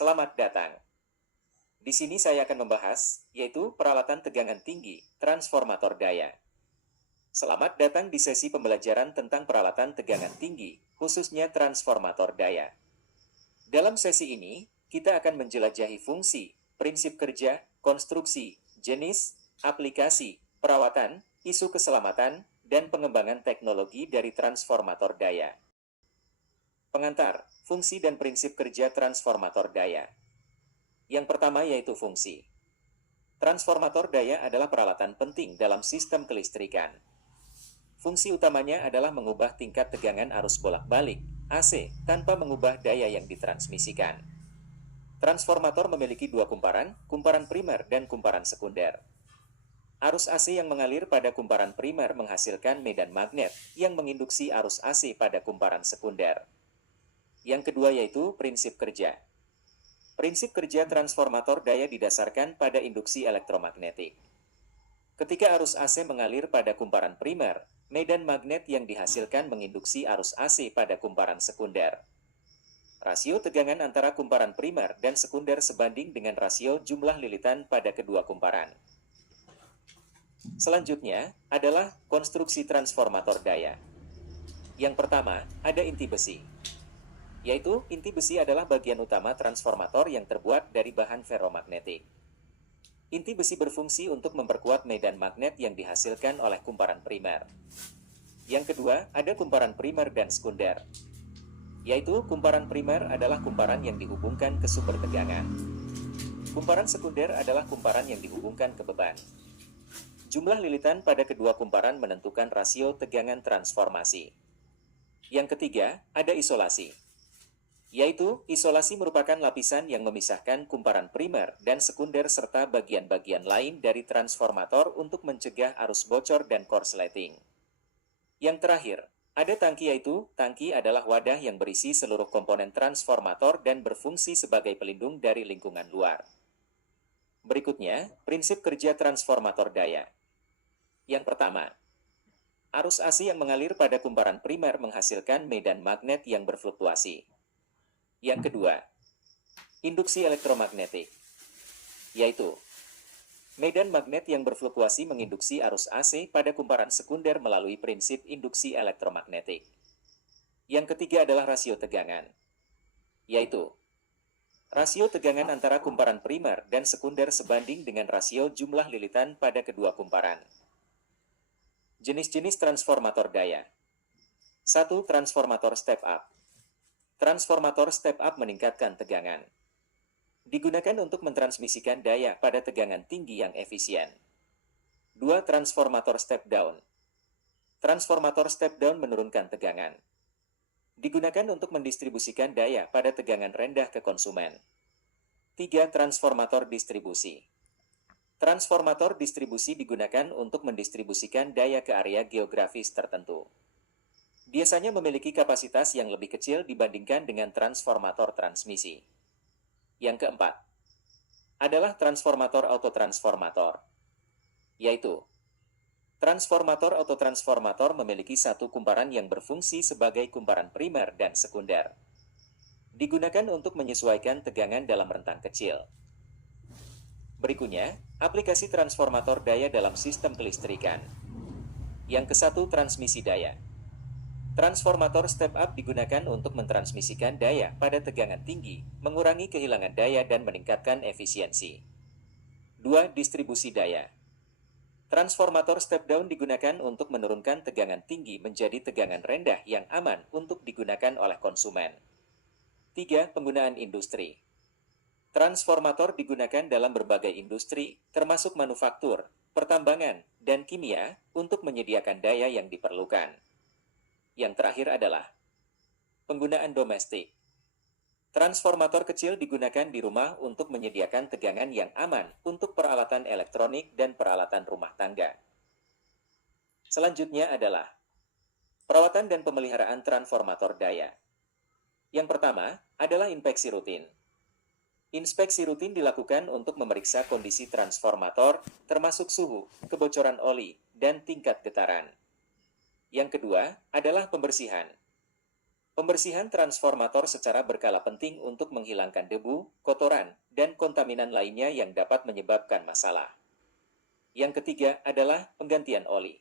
Selamat datang. Di sini saya akan membahas, yaitu peralatan tegangan tinggi, transformator daya. Selamat datang di sesi pembelajaran tentang peralatan tegangan tinggi, khususnya transformator daya. Dalam sesi ini, kita akan menjelajahi fungsi, prinsip kerja, konstruksi, jenis, aplikasi, perawatan, isu keselamatan, dan pengembangan teknologi dari transformator daya. Pengantar, fungsi dan prinsip kerja transformator daya. Yang pertama yaitu fungsi. Transformator daya adalah peralatan penting dalam sistem kelistrikan. Fungsi utamanya adalah mengubah tingkat tegangan arus bolak-balik, AC, tanpa mengubah daya yang ditransmisikan. Transformator memiliki dua kumparan primer dan kumparan sekunder. Arus AC yang mengalir pada kumparan primer menghasilkan medan magnet yang menginduksi arus AC pada kumparan sekunder. Yang kedua yaitu prinsip kerja. Prinsip kerja transformator daya didasarkan pada induksi elektromagnetik. Ketika arus AC mengalir pada kumparan primer, medan magnet yang dihasilkan menginduksi arus AC pada kumparan sekunder. Rasio tegangan antara kumparan primer dan sekunder sebanding dengan rasio jumlah lilitan pada kedua kumparan. Selanjutnya adalah konstruksi transformator daya. Yang pertama, ada inti besi. Yaitu, inti besi adalah bagian utama transformator yang terbuat dari bahan ferromagnetik. Inti besi berfungsi untuk memperkuat medan magnet yang dihasilkan oleh kumparan primer. Yang kedua, ada kumparan primer dan sekunder. Yaitu, kumparan primer adalah kumparan yang dihubungkan ke sumber tegangan. Kumparan sekunder adalah kumparan yang dihubungkan ke beban. Jumlah lilitan pada kedua kumparan menentukan rasio tegangan transformasi. Yang ketiga, ada isolasi. Yaitu, isolasi merupakan lapisan yang memisahkan kumparan primer dan sekunder serta bagian-bagian lain dari transformator untuk mencegah arus bocor dan korsleting. Yang terakhir, ada tangki yaitu, tangki adalah wadah yang berisi seluruh komponen transformator dan berfungsi sebagai pelindung dari lingkungan luar. Berikutnya, prinsip kerja transformator daya. Yang pertama, arus AC yang mengalir pada kumparan primer menghasilkan medan magnet yang berfluktuasi. Yang kedua, induksi elektromagnetik, yaitu medan magnet yang berfluktuasi menginduksi arus AC pada kumparan sekunder melalui prinsip induksi elektromagnetik. Yang ketiga adalah rasio tegangan, yaitu rasio tegangan antara kumparan primer dan sekunder sebanding dengan rasio jumlah lilitan pada kedua kumparan. Jenis-jenis transformator daya. 1. Transformator step up. Transformator step up meningkatkan tegangan. Digunakan untuk mentransmisikan daya pada tegangan tinggi yang efisien. 2. Transformator step down. Transformator step down menurunkan tegangan. Digunakan untuk mendistribusikan daya pada tegangan rendah ke konsumen. 3. Transformator distribusi. Transformator distribusi digunakan untuk mendistribusikan daya ke area geografis tertentu. Biasanya memiliki kapasitas yang lebih kecil dibandingkan dengan transformator transmisi. Yang keempat, adalah transformator autotransformator. Yaitu, transformator autotransformator memiliki satu kumparan yang berfungsi sebagai kumparan primer dan sekunder. Digunakan untuk menyesuaikan tegangan dalam rentang kecil. Berikutnya, aplikasi transformator daya dalam sistem kelistrikan. Yang kesatu, transmisi daya. Transformator step up digunakan untuk mentransmisikan daya pada tegangan tinggi, mengurangi kehilangan daya dan meningkatkan efisiensi. 2. Distribusi daya. Transformator step down digunakan untuk menurunkan tegangan tinggi menjadi tegangan rendah yang aman untuk digunakan oleh konsumen. 3. Penggunaan industri. Transformator digunakan dalam berbagai industri, termasuk manufaktur, pertambangan, dan kimia, untuk menyediakan daya yang diperlukan. Yang terakhir adalah penggunaan domestik. Transformator kecil digunakan di rumah untuk menyediakan tegangan yang aman untuk peralatan elektronik dan peralatan rumah tangga. Selanjutnya adalah perawatan dan pemeliharaan transformator daya. Yang pertama adalah inspeksi rutin. Inspeksi rutin dilakukan untuk memeriksa kondisi transformator, termasuk suhu, kebocoran oli, dan tingkat getaran. Yang kedua adalah pembersihan. Pembersihan transformator secara berkala penting untuk menghilangkan debu, kotoran, dan kontaminan lainnya yang dapat menyebabkan masalah. Yang ketiga adalah penggantian oli.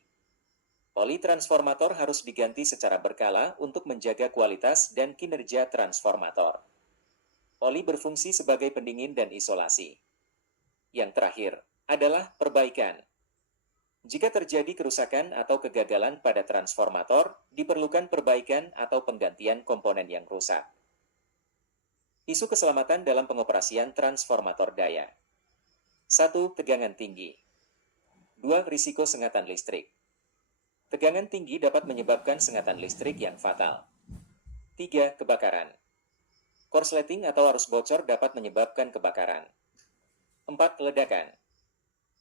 Oli transformator harus diganti secara berkala untuk menjaga kualitas dan kinerja transformator. Oli berfungsi sebagai pendingin dan isolasi. Yang terakhir adalah perbaikan. Jika terjadi kerusakan atau kegagalan pada transformator, diperlukan perbaikan atau penggantian komponen yang rusak. Isu keselamatan dalam pengoperasian transformator daya. 1. Tegangan tinggi. 2. Risiko sengatan listrik. Tegangan tinggi dapat menyebabkan sengatan listrik yang fatal. 3. Kebakaran. Korsleting atau arus bocor dapat menyebabkan kebakaran. 4. Ledakan.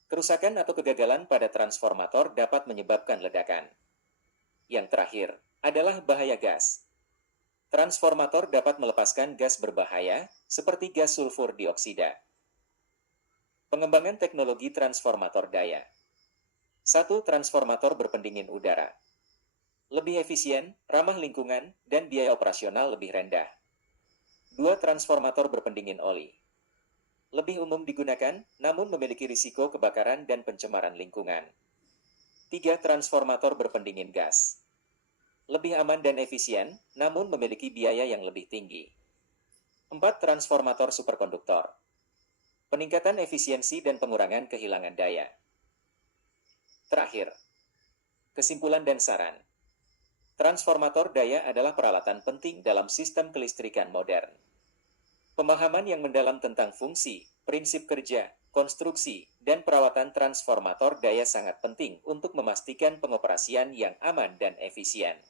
Kerusakan atau kegagalan pada transformator dapat menyebabkan ledakan. Yang terakhir adalah bahaya gas. Transformator dapat melepaskan gas berbahaya, seperti gas sulfur dioksida. Pengembangan teknologi transformator daya. 1. Transformator berpendingin udara. Lebih efisien, ramah lingkungan, dan biaya operasional lebih rendah. 2. Transformator berpendingin oli. Lebih umum digunakan, namun memiliki risiko kebakaran dan pencemaran lingkungan. 3. Transformator berpendingin gas. Lebih aman dan efisien, namun memiliki biaya yang lebih tinggi. 4. Transformator superkonduktor. Peningkatan efisiensi dan pengurangan kehilangan daya. Terakhir, kesimpulan dan saran. Transformator daya adalah peralatan penting dalam sistem kelistrikan modern. Pemahaman yang mendalam tentang fungsi, prinsip kerja, konstruksi, dan perawatan transformator daya sangat penting untuk memastikan pengoperasian yang aman dan efisien.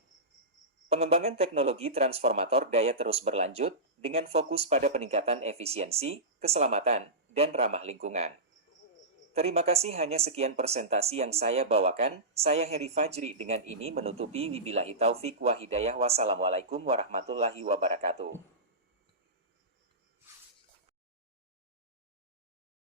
Pengembangan teknologi transformator daya terus berlanjut dengan fokus pada peningkatan efisiensi, keselamatan, dan ramah lingkungan. Terima kasih, hanya sekian presentasi yang saya bawakan. Saya Heri Fajri dengan ini menutupi. Wabillahi taufik wa hidayah. Wassalamualaikum warahmatullahi wabarakatuh.